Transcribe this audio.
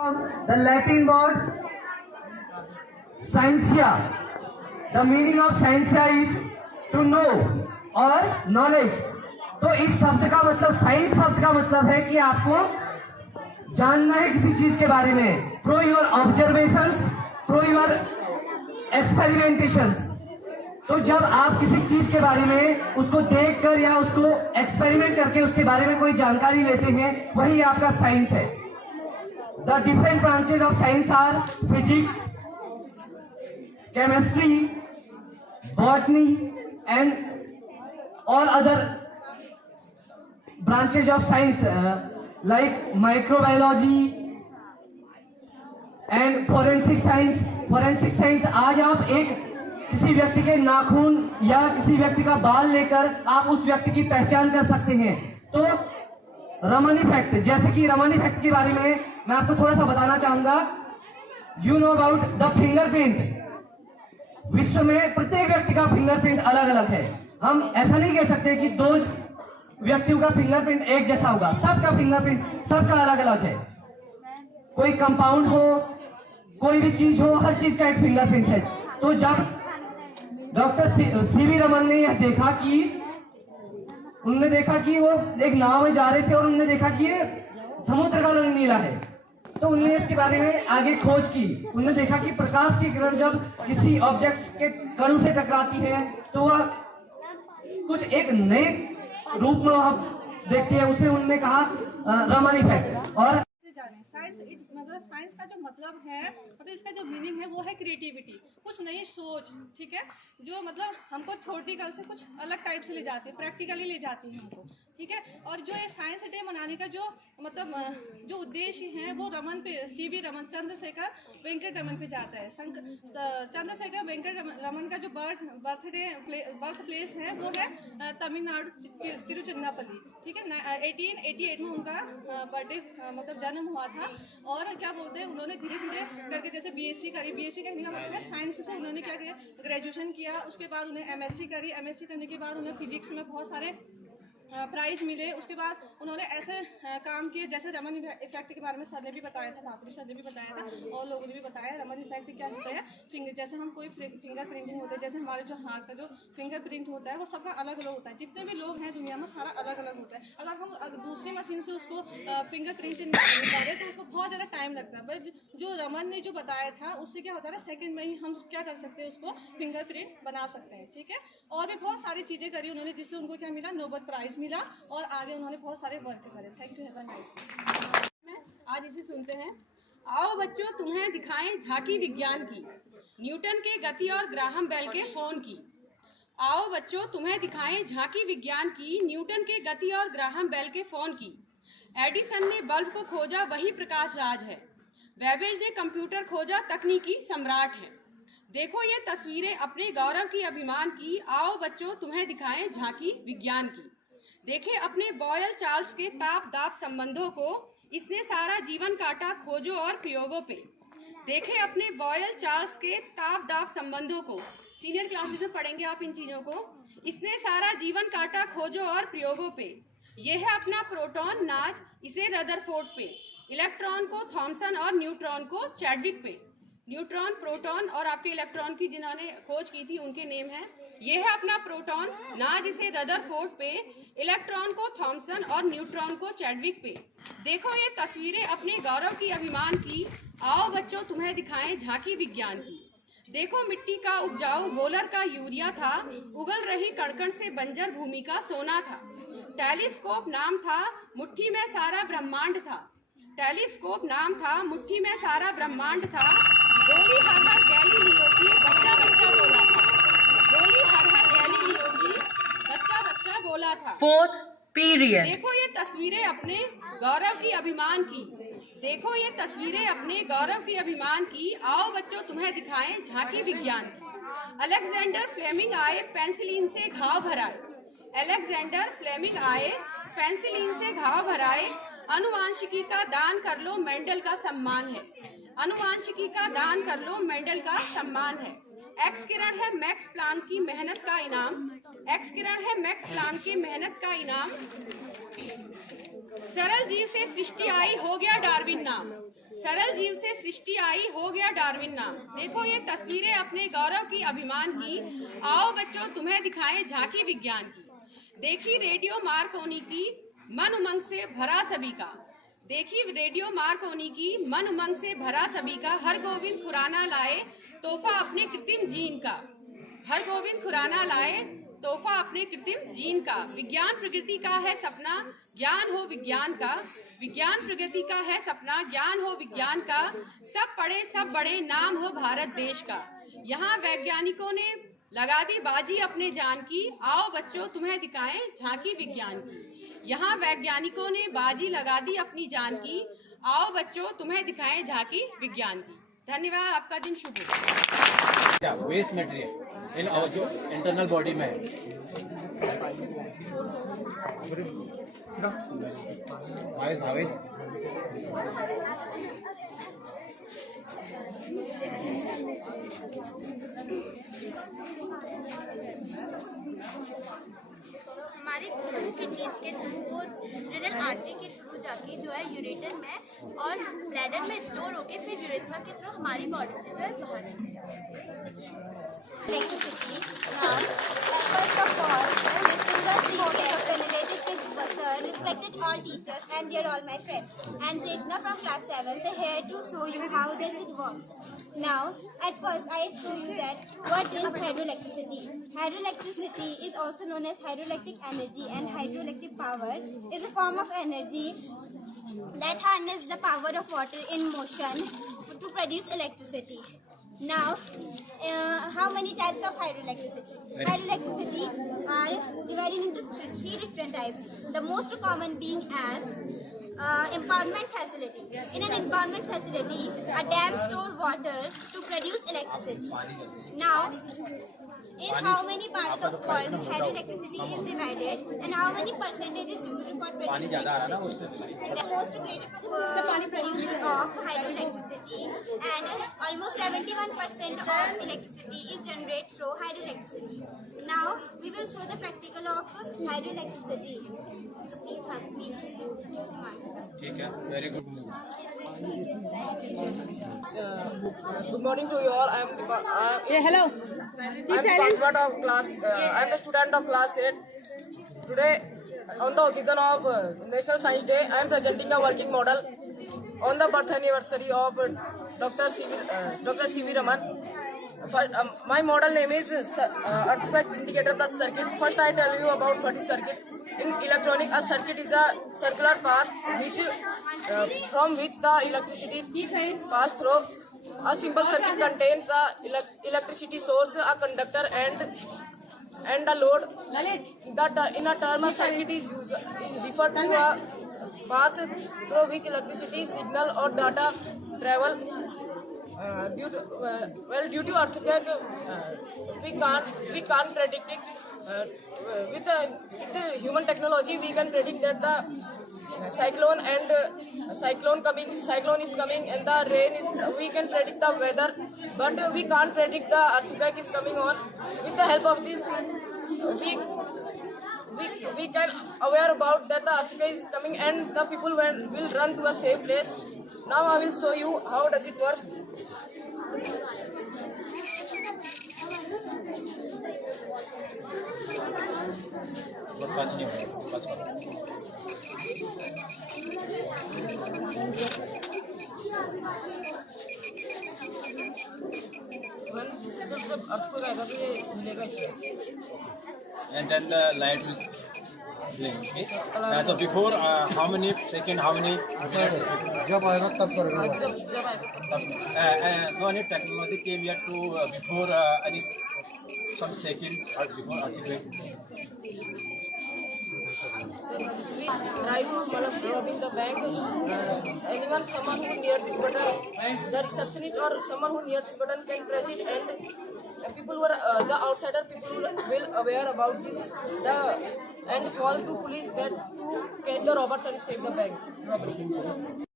The Latin word scientia. The meaning of scientia is to know और knowledge. तो इस शब्द का मतलब, साइंस शब्द का मतलब है कि आपको जानना है किसी चीज के बारे में, through your observations, through your experimentations. तो जब आप किसी चीज के बारे में उसको देखकर या उसको एक्सपेरिमेंट करके उसके बारे में कोई जानकारी लेते हैं, वही आपका साइंस है. The different branches of science are physics, chemistry, botany, and all other branches of science like microbiology and forensic science. Forensic science, आज आप एक किसी व्यक्ति के नाखून या किसी व्यक्ति का बाल लेकर आप उस व्यक्ति की पहचान कर सकते हैं. तो रमन इफेक्ट, जैसे कि रमन इफेक्ट के बारे में मैं आपको थोड़ा सा बताना चाहूंगा. You know about the fingerprint. विश्व में प्रत्येक व्यक्ति का फिंगरप्रिंट अलग अलग है. हम ऐसा नहीं कह सकते कि दो व्यक्तियों का फिंगरप्रिंट एक जैसा होगा. सबका फिंगरप्रिंट सबका अलग अलग है. कोई कंपाउंड हो, कोई भी चीज हो, हर चीज का एक फिंगरप्रिंट है. तो जब डॉक्टर सीवी रमन ने यह देखा कि उन्होंने देखा कि वो एक नाव में जा रहे थे और उन्होंने देखा कि ये समुद्र का रंग नीला है, तो उन्होंने इसके बारे में आगे खोज की. उन्होंने देखा कि प्रकाश की किरण जब किसी ऑब्जेक्ट्स के कणों से टकराती है तो वह कुछ एक नए रूप में वह देखती है. उसे उन्होंने कहा रमन इफेक्ट. और मतलब साइंस का जो मतलब है, मतलब इसका जो मीनिंग है वो है क्रिएटिविटी, कुछ नई सोच. ठीक है, जो मतलब हमको थ्योरेटिकल से कुछ अलग टाइप से ले जाती है, प्रैक्टिकली ले जाती है हमको. ठीक है, और जो ये साइंस डे मनाने का जो मतलब जो उद्देश्य है वो रमन पे, सीवी रमन, चंद्रशेखर वेंकट रमन पे जाता है. चंद्रशेखर वेंकट रमन का जो बर्थ प्लेस है वो है तमिलनाडु, तिरुचिरापल्ली. ठीक है, 1888 में उनका बर्थडे मतलब जन्म हुआ था. और क्या बोलते हैं, उन्होंने धीरे धीरे करके जैसे बीएससी करी. बीएससी करने का मतलब है साइंस से उन्होंने क्या किया, ग्रेजुएशन किया. उसके बाद उन्हें एमएससी करी. एमएससी करने के बाद उन्हें फिजिक्स में बहुत सारे प्राइज मिले. उसके बाद उन्होंने ऐसे काम किए जैसे रमन इफेक्ट के बारे में सर ने भी बताया था, भाकुरी सर ने भी बताया था और लोगों ने भी बताया. रमन इफेक्ट क्या होता है, जैसे हम कोई फिंगर प्रिंटिंग होता है, जैसे हमारे जो हाथ का जो फिंगर प्रिंट होता है वो सबका अलग अलग होता है. जितने भी लोग हैं दुनिया में सारा अलग अलग होता है. अगर हम दूसरी मशीन से उसको फिंगर प्रिंट निकालें तो उसको बहुत ज़्यादा टाइम लगता है. बट जो रमन ने जो बताया था उससे क्या होता है, सेकंड में ही हम क्या कर सकते हैं, उसको फिंगर प्रिंट बना सकते हैं. ठीक है, और भी बहुत सारी चीज़ें करी उन्होंने जिससे उनको क्या मिला, नोबेल प्राइज मिला. और आगे उन्होंने बहुत सारे वर्क करे. Thank you, have a nice day. आज इसे सुनते हैं. आओ बच्चों तुम्हें दिखाएं झांकी विज्ञान की, न्यूटन के गति और ग्राहम बेल के फोन की. आओ बच्चों तुम्हें दिखाएं झांकी विज्ञान की, न्यूटन के गति और ग्राहम बेल के फोन की. एडिसन ने बल्ब को खोजा, वही प्रकाश राज है. बेबेज ने कंप्यूटर खोजा, तकनीकी सम्राट है. देखो ये तस्वीरें अपने गौरव की, अभिमान की. आओ बच्चों तुम्हें दिखाएं झांकी विज्ञान की. देखे अपने बॉयल चार्ल्स के ताप दाप संबंधों को, इसने सारा जीवन काटा खोजों और प्रयोगों पे. देखे अपने बॉयल चार्ल्स के ताप दाप संबंधों को, सीनियर क्लासेस में पढ़ेंगे आप इन चीजों को. इसने सारा जीवन काटा खोजों और प्रयोगों पे. यह है अपना प्रोटॉन, नाज इसे रदरफोर्ड पे. इलेक्ट्रॉन को थॉमसन और न्यूट्रॉन को चैडविक पे. न्यूट्रॉन, प्रोटॉन और आपके इलेक्ट्रॉन की जिन्होंने खोज की थी उनके नेम है. यह है अपना प्रोटॉन, नाज इसे रदरफोर्ड पे. इलेक्ट्रॉन को थॉमसन और न्यूट्रॉन को चैडविक पे. देखो ये तस्वीरें अपने गौरव की, अभिमान की. आओ बच्चों तुम्हें दिखाएं झांकी विज्ञान की. देखो मिट्टी का उपजाऊ बोलर का यूरिया था, उगल रही कणकण से बंजर भूमि का सोना था. टेलीस्कोप नाम था, मुट्ठी में सारा ब्रह्मांड था. टेलीस्कोप नाम था, मुट्ठी में सारा ब्रह्मांड था. बोली हर हर गैलीलियो की, बच्चा बच्चा बोला था. बोली हर हर गैलीलियो की, बच्चा बच्चा बोला था. Fourth period. देखो ये तस्वीरें अपने गौरव की, अभिमान की. देखो ये तस्वीरें अपने गौरव की, अभिमान की. आओ बच्चों तुम्हें दिखाएं झांकी विज्ञान की. अलेक्जेंडर फ्लेमिंग आए, पेंसिलिन से घाव भराए. अलेक्जेंडर फ्लेमिंग आए, पेंसिलिन से घाव भराए. अनुवांशिकी का दान कर लो, मेंडल का सम्मान है. अनुवांशिकी का दान कर लो, मेंडल का सम्मान है. एक्स किरण है मैक्स प्लांक की मेहनत का इनाम. एक्स किरण है मैक्स प्लांक की मेहनत का इनाम. सरल जीव से सृष्टि आई, हो गया डार्विन नाम. सरल जीव से सृष्टि आई, हो गया डार्विन नाम। देखो ये तस्वीरें अपने गौरव की, अभिमान की। आओ बच्चों तुम्हें दिखाएं झांकी विज्ञान की। देखी रेडियो मार्कोनी की, मन उमंग से भरा सभी का। देखी रेडियो मार्कोनी की, मन उमंग से भरा सभी का। हर गोविंद खुराना लाए तोहफा अपने कृत्रिम जीन का। हर गोविंद खुराना लाए तोहफा अपने कृत्रिम जीन का। विज्ञान प्रकृति का है सपना, ज्ञान हो विज्ञान का। विज्ञान प्रगति का है सपना, ज्ञान हो विज्ञान का। सब पढ़े सब बड़े, नाम हो भारत देश का। यहाँ वैज्ञानिकों ने लगा दी बाजी अपने जान की। आओ बच्चों तुम्हें दिखाएं झांकी विज्ञान की। यहाँ वैज्ञानिकों ने बाजी लगा दी अपनी जान की। आओ बच्चों तुम्हें दिखाएं झांकी विज्ञान की। धन्यवाद, आपका दिन शुभ हो। वेस्ट मटेरियल इन आवर जो इंटरनल बॉडी में है। हमारी किडनीज के थ्रू वो रिनल आर्टरी के थ्रू जाके जो है यूरेटर में और ब्लैडर में स्टोर होके फिर यूरेथ्मा के थ्रू हमारी बॉडी से जो है बाहर निकल जाती है। Now, first of all, distinguished teachers, venerated professor, respected all teachers, and dear all my friends. I'm Jekna from class 7th, here to show you how does it works. Now, at first, I show you that what is hydroelectricity. Hydroelectricity is also known as hydroelectric energy, and hydroelectric power is a form of energy that harnesses the power of water in motion to produce electricity. Now, how many types of hydroelectricity? Hydroelectricity are divided into three different types. The most common being as impoundment facility. In an impoundment facility, a dam stores water to produce electricity. Now, in how many parts of world hydroelectricity is divided and how many percentage is used for producing electricity. The most producer of hydroelectricity and almost 71% of electricity is generated through hydroelectricity. Now we will show the practical of hydroelectricity. So please help me. ठीक है, very good. Good morning to you all. I am hello. I am the student of class 8. Today, on the occasion of National Science Day, I am presenting a working model on the birth anniversary of Dr. C.V. Raman. My model name is earthquake indicator plus circuit. First, I tell you about what is circuit. In electronic, a circuit is a circular path from which the electricity is passed through. A simple circuit contains a electricity source, a conductor, and a load. In a term, a circuit is referred to a path through which electricity, signal, or data travel. Due to earthquake, we can't predict it. With the human technology, we can predict that the cyclone is coming, and the rain is. We can predict the weather, but we can't predict the earthquake is coming on. With the help of this, we can aware about that the earthquake is coming, and the people will run to a safe place. Now I will show you how does it work. पाँच नहीं होगा, पाँच and then the light will blink. Okay? So before how many second, how many minutes? जब आएगा तब करेगा। No any technology came here to before any some second or before earthquake. Try to robbing the bank. Someone who near this button, the receptionist or someone who near this button can press it, and the outsider people will aware about this, and call to police that to catch the robbers and save the bank robbery.